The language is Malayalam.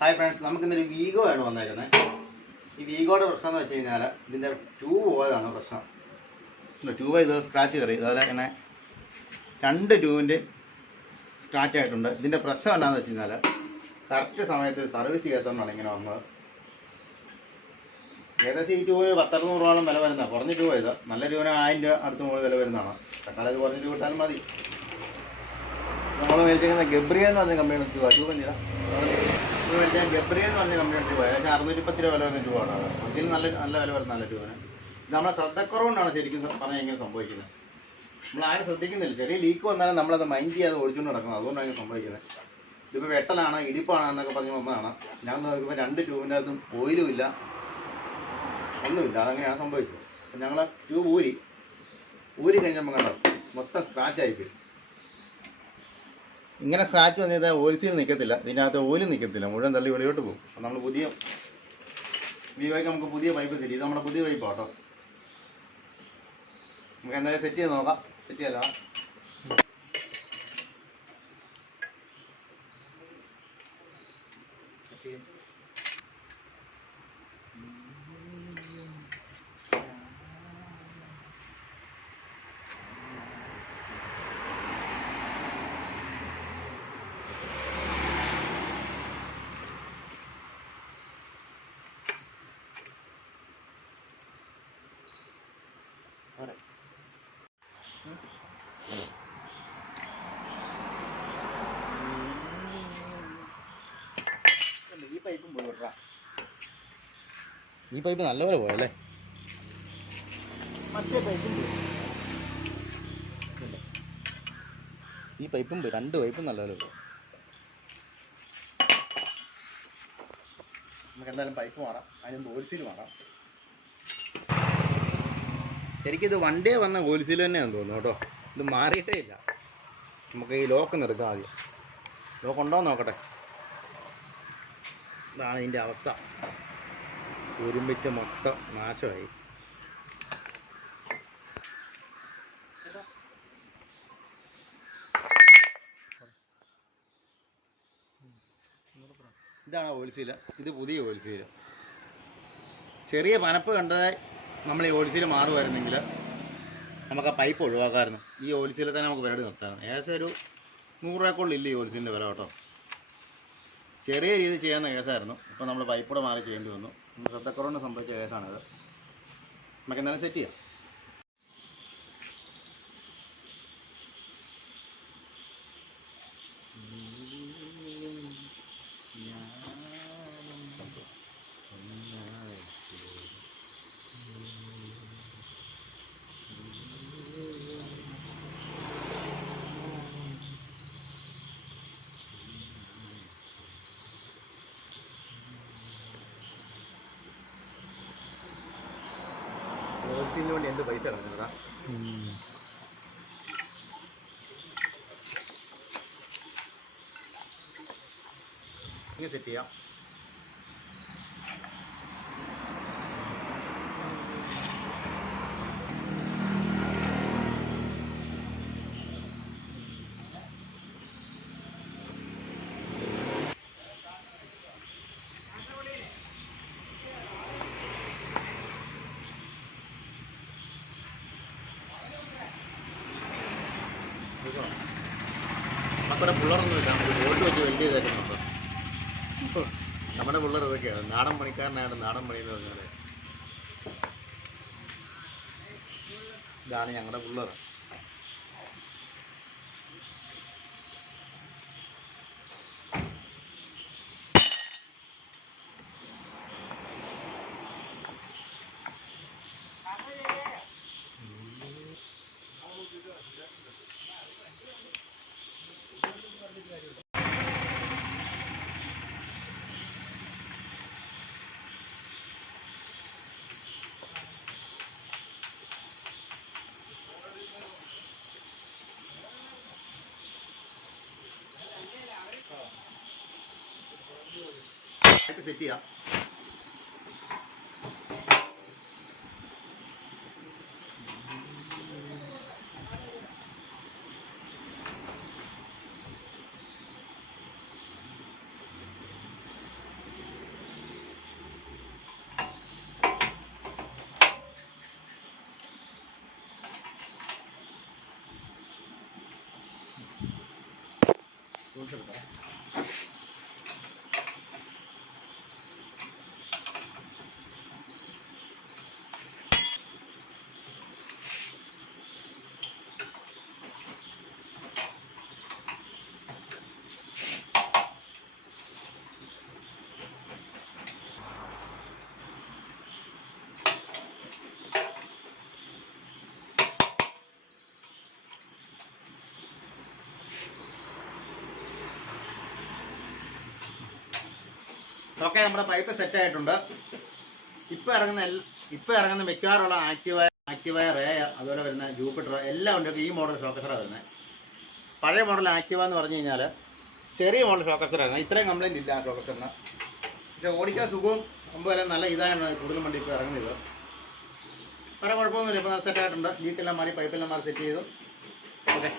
ഹായ് ഫ്രണ്ട്സ്, നമുക്കിന്നൊരു വീഗോ ആണ് വന്നേക്കുന്നത്. ഈ വീഗോയുടെ പ്രശ്നം എന്ന് വെച്ച് കഴിഞ്ഞാൽ ഇതിൻ്റെ ട്യൂബ് പോയതാണ് പ്രശ്നം. ട്യൂബ് ഇത് സ്ക്രാച്ച് കയറി, അതുപോലെ തന്നെ 2 ട്യൂബിൻ്റെ സ്ക്രാച്ച് ആയിട്ടുണ്ട്. ഇതിൻ്റെ പ്രശ്നം എന്താണെന്ന് വെച്ച് കഴിഞ്ഞാൽ കറക്റ്റ് സമയത്ത് സർവീസ് ചെയ്യാത്തതുകൊണ്ടാണ് ഇങ്ങനെ വന്നത്. ഏകദേശം ഈ ട്യൂബിന് 10-600 രൂപയോളം വില വരുന്നതാണ്. കുറഞ്ഞ ട്യൂബ് ഇത്, നല്ല ട്യൂബിന് 1000 രൂപ അടുത്ത് മുകളിൽ വില വരുന്നതാണ്. തക്കാലം ഇത് കുറഞ്ഞ ട്യൂബ് ഇട്ടാലും മതി. നമ്മൾ മേടിച്ചിരിക്കുന്ന ഗബ്രിയ എന്ന് പറഞ്ഞ കമ്പനിയുടെ ട്യൂബ് എന്തിനാ മേടിച്ചാൽ ഗബ്രിയ എന്ന് പറഞ്ഞ കമ്പനിയുടെ ട്യൂബ് ഏകദേശം 610 രൂപ വില വരുന്ന ട്യൂബാണ്. അതിൽ നല്ല വില വരുന്ന നല്ല ട്യൂബിന്. ഇത് നമ്മളെ ശ്രദ്ധക്കുറവുകൊണ്ടാണ് ശരിക്കും പറഞ്ഞാൽ ഇങ്ങനെ സംഭവിക്കുന്നത്. നമ്മൾ ആരും ശ്രദ്ധിക്കുന്നില്ല. ചെറിയ ലീക്ക് വന്നാലും നമ്മളത് മൈൻഡ് ചെയ്യാതെ ഓടിച്ചുകൊണ്ട് നടക്കുന്നത്. അതുകൊണ്ടാണ് ഇങ്ങനെ സംഭവിക്കുന്നത്. ഇതിപ്പോൾ വെട്ടലാണ്, ഇടിപ്പാണ് എന്നൊക്കെ പറഞ്ഞ് വന്നതാണ്. ഞാൻ നോക്കിയപ്പോൾ 2 ട്യൂബിൻ്റെ അകത്തും ഓയിലും ഇല്ല, ഒന്നുമില്ല. അതങ്ങനെയാണ് സംഭവിച്ചത്. അപ്പം ഞങ്ങൾ ട്യൂബ് ഊരി കഴിഞ്ഞപ്പോൾ കണ്ടോ മൊത്തം സ്ക്രാച്ചായിപ്പോയി. ഇങ്ങനെ സ്ക്രാച്ച് വന്നത് ഓയിൽസിൽ നിൽക്കത്തില്ല, ഇതിനകത്ത് ഓയിൽ നിൽക്കത്തില്ല, മുഴുവൻ തള്ളി വെളിയോട്ട് പോകും. അപ്പം നമ്മൾ വീഗോയ്ക്ക് നമുക്ക് പുതിയ പൈപ്പ് സെറ്റ് ചെയ്ത്, നമ്മുടെ പുതിയ പൈപ്പ് കേട്ടോ. നമുക്ക് എന്തായാലും സെറ്റ് ചെയ്ത് നോക്കാം. സെറ്റ് ചെയ്യാലോ. ഈ പൈപ്പും പോയി വിട്ടാ. ഈ പൈപ്പ് നല്ലപോലെ പോയല്ലേ. മറ്റേ പൈപ്പും പോയി. ഈ പൈപ്പും പോയി. 2 പൈപ്പും നല്ലപോലെ പോയി. നമുക്ക് എന്തായാലും പൈപ്പ് മാറാം. അതിന് ഓയിൽസീൽ മാറാം. ശരിക്കും ഇത് വൺ ഡേ വന്ന ഓയിൽസീൽ തന്നെയാണെന്ന് തോന്നുന്നു കേട്ടോ. ഇത് മാറിയിട്ടേ ഇല്ല. നമുക്ക് ഈ ലോക്ക് എടുക്കാം. ആദ്യം ലോക്ക് ഉണ്ടോ എന്ന് നോക്കട്ടെ. ഇതാണ് ഇതിൻ്റെ അവസ്ഥ. ഒരുമിച്ച് മൊത്തം നാശമായി. ഇതാണ് ഓയിൽസീൽ. ഇത് പുതിയ ഓയിൽസീൽ. ചെറിയ പനപ്പ് കണ്ടതായി നമ്മൾ ഈ ഓയിൽസീൽ മാറുമായിരുന്നെങ്കിൽ നമുക്ക് ആ പൈപ്പ് ഒഴിവാക്കാമായിരുന്നു. ഈ ഓയിൽസീലിൽ തന്നെ നമുക്ക് പരിപാടി നിർത്താമായിരുന്നു. ഏകദേശം ഒരു 100 രൂപക്കുള്ളില്ല ഈ ഓയിൽസീലിൻ്റെ വില കേട്ടോ. ചെറിയ രീതിയിൽ ചെയ്യാവുന്ന കേസായിരുന്നു. ഇപ്പോൾ നമ്മൾ പൈപ്പൂടെ മാറി ചെയ്യേണ്ടി വന്നു. നമ്മൾ ശ്രദ്ധക്കുറവിന് സംഭവിച്ച കേസാണിത്. നമുക്ക് എന്തായാലും സെറ്റ് ചെയ്യാം. ഓയിൽസീലിന് വേണ്ടി എന്ത് പൈസ കളഞ്ഞതാ. ഇങ്ങനെ സെറ്റ് ചെയ്യാം. നമ്മുടെ പിള്ളേരൊന്നുമില്ല, നമുക്ക് ബോൾട്ട് വെച്ച് വെൽഡ് ചെയ്തേക്കുന്നുണ്ട്. നമ്മുടെ പിള്ളേർ ഇതൊക്കെയാണ്. നാടൻ പണിക്കാരനായിട്ട് നാടൻ പണി എന്ന് പറഞ്ഞാൽ ഇതാണ് ഞങ്ങളുടെ പിള്ളേർ. സെറ്റ് ചെയ്യാം. ജ്യൂസ് എടുക്കാം. ഓക്കെ, നമ്മുടെ പൈപ്പ് സെറ്റ് ആയിട്ടുണ്ട്. ഇപ്പോൾ ഇറങ്ങുന്ന മിക്കവാറുള്ള ആക്റ്റീവ റേ, അതുപോലെ വരുന്ന ജൂപ്പിറ്റർ എല്ലാം ഉണ്ട്. ഈ മോഡൽ ഷോക്കസറാണ് വരുന്നത്. പഴയ മോഡൽ ആക്റ്റീവ എന്ന് പറഞ്ഞു കഴിഞ്ഞാൽ ചെറിയ മോഡൽ ഷോക്കസറായിരുന്നു. ഇത്രയും കംപ്ലൈൻറ്റ് ഇല്ല ആ ഷോക്കസറിന്. പക്ഷേ ഓടിക്കാൻ സുഖവും മുമ്പ് നല്ല ഇതാണ് കൂടുതലും വണ്ടി ഇപ്പോൾ ഇറങ്ങുന്നത്. വേറെ കുഴപ്പമൊന്നുമില്ല. ഇപ്പോൾ സെറ്റ് ആയിട്ടുണ്ട്. ലീക്കെല്ലാം മാറി, പൈപ്പെല്ലാം മാറി സെറ്റ് ചെയ്തു. ഓക്കെ.